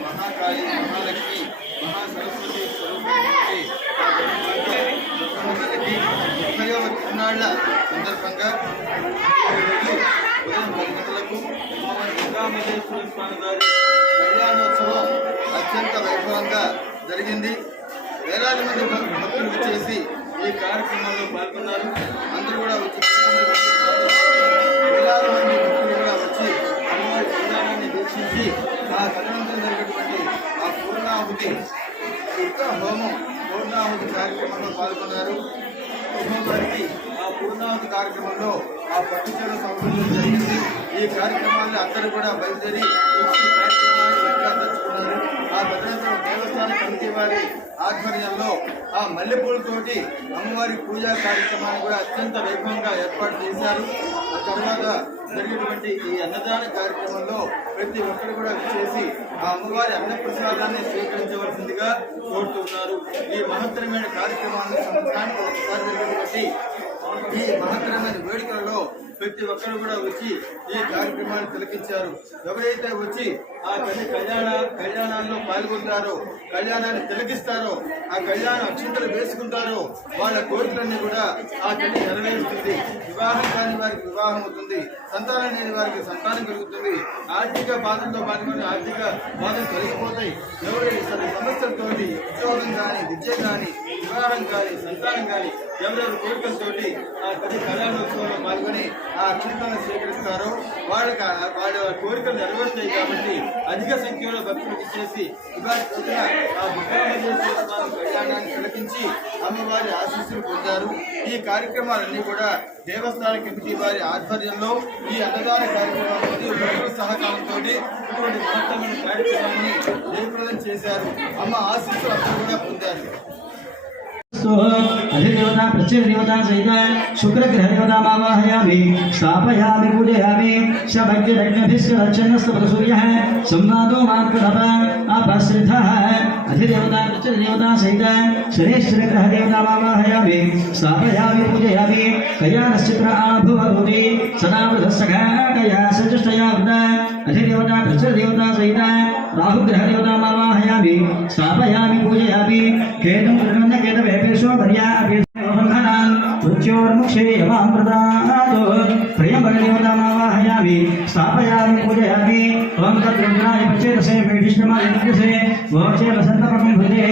మహాకాళి మహాలక్ష్మి మహాసరస్వతి స్వరూపానికి ముప్పైవ తిరునాళ్ళ సందర్భంగా ఉదయం దుర్గామల్లేశ్వర స్వామి కళ్యాణోత్సవం అత్యంత వైభవంగా జరిగింది. వేలాది మంది భక్తులు కళ్యాణాన్ని ఆ కళ్యాణంలో జరిగినటువంటి ఆ పూర్ణాహుతి యొక్క హోమం పూర్ణాహుతి కార్యక్రమంలో పాల్గొన్నారు. అమ్మవారికి ఆ పూర్ణాహుతి కార్యక్రమంలో ఆ పట్టుచీర సంబంధం జరిగింది. ఈ కార్యక్రమాన్ని అందరూ కూడా బయలుదేరి వచ్చి కార్యక్రమాన్ని తెచ్చుకున్నారు ఆ భద్రాచలం దేవస్థాన కమిటీ వారి ఆధ్వర్యంలో ఆ మల్లెపూలతోటి అమ్మవారి పూజా కార్యక్రమాన్ని కూడా అత్యంత వైభవంగా ఏర్పాటు చేశారు. ఆ తర్వాత జరిగినటువంటి ఈ అన్నదాన కార్యక్రమంలో ప్రతి ఒక్కరు కూడా చేసి ఆ అమ్మవారి అన్న ప్రసాదాన్ని స్వీకరించవలసిందిగా కోరుతున్నారు. ఈ మహత్తరమైన కార్యక్రమాన్ని సంవత్సరానికి ఒకసారి జరిగినటువంటి ఈ మహత్తరమైన వేడుకలలో ప్రతి ఒక్కరు కూడా వచ్చి ఈ కార్యక్రమాన్ని తిలకించారు. ఎవరైతే వచ్చి ఆ తల్లి కళ్యాణ కళ్యాణాల్లో పాల్గొంటారో కళ్యాణాన్ని తిలకిస్తారో ఆ కళ్యాణ అక్షింతలు వేసుకుంటారో వాళ్ళ కోరికలన్నీ కూడా ఆ తల్లి నెరవేరుతుంది. వివాహం కాని వారికి వివాహం అవుతుంది. సంతానం లేని వారికి సంతానం కలుగుతుంది. ఆర్థిక బాధలతో పాల్గొని ఆర్థిక బాధలు తొలగిపోతాయి. ఎవరైతే సమస్యలతోటి ఉద్యోగం కానీ విద్య కానీ వివాహం కానీ సంతానం కానీ ఎవరెవరు కోరికలతోటి ఆ ప్రతి కళ్యాణోత్సవంలో పాల్గొని ఆ అక్షంతాలను స్వీకరిస్తారో. వాళ్ళకి వాళ్ళ కోరికలు నెరవేరుతాయి కాబట్టి అధిక సంఖ్యలో భక్తులకు చేసి ఇవాళ రోజున ఆ దుర్గామల్లేశ్వర కళ్యాణాన్ని తిలకించి అమ్మవారి ఆశీస్సులు పొందారు. ఈ కార్యక్రమాలన్నీ కూడా దేవస్థాన కమిటీ వారి ఆధ్వర్యంలో ఈ అన్నదాన కార్యక్రమాలు సహకారంతో ఇటువంటి మహత్తమైన కార్యక్రమాన్ని జయప్రదం చేశారు. అమ్మ ఆశీస్సులు అందరూ కూడా పొందారు. अधिदेवता प्रत्यदेवता सहित शुक्र ग्रह देवता आवाहयामि स्थापयामि, पूजयामि। शभग्यभिश्चन्न है संवादो वाक्कदप अपश्रितः अधिदेवता प्रत्यदेवता सहित शनेश्वर देवता आवाहयामि स्थापयामि, पूजयामि। कया नश्चित्र आभवभूति सदा वृधस्सखा वृता अधिदेवता प्रत्यदेवता सहित राहुग्रह देवता आवाहयामि स्थापयामि, पूजयामि। केतुं प्रियमृदेवतामावाहयामि स्थापयामि, पूजयामि। ॐ तद्रुद्राय प्रचेतसे विष्णुमाय नित्यसे। भोचे वसन्तपक्मि भुजे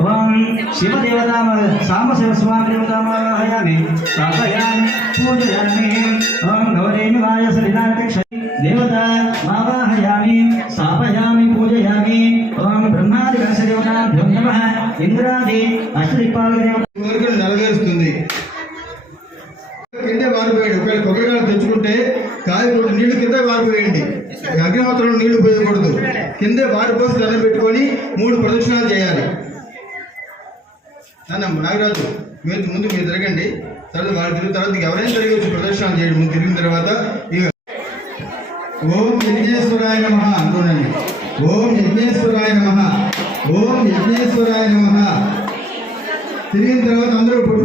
ॐ शिवदेवतां सामशिवस्वामिदेवतामावाहयामि स्थापयामि, पूजयामि। ॐ गौरीमि वायसलिनान्तिक्षय देवता मावाहयामि। स्थापयामि, पूजयामि। ॐ ब्रह्मादिकंसदेवताभ्यो नमः। इन्द्रादि अष्टदिक्पालदेवता తెచ్చుకుంటే నీళ్ళు కింద వారిపోయండి అగ్నిహోత్రంలో నీళ్ళు పోయకూడదు. కిందే వారిపోసి దండం పెట్టుకొని మూడు ప్రదక్షిణాలు చేయాలి. అన్న నాగరాజు మీరు ముందు మీరు తిరగండి. తర్వాత వాళ్ళు తిరిగిన తర్వాత ఎవరైనా తిరగచ్చు ప్రదక్షిణాలు చేయండి. ముందు తిరిగిన తర్వాత ఇక ఓం యజ్ఞేశ్వరాయ నమ అనుకోనండి ఓం యజ్ఞేశ్వరాయ నమ. ఓం యజ్ఞేశ్వరాయ నమ. తిరిగిన తర్వాత అందరూ పొట్టు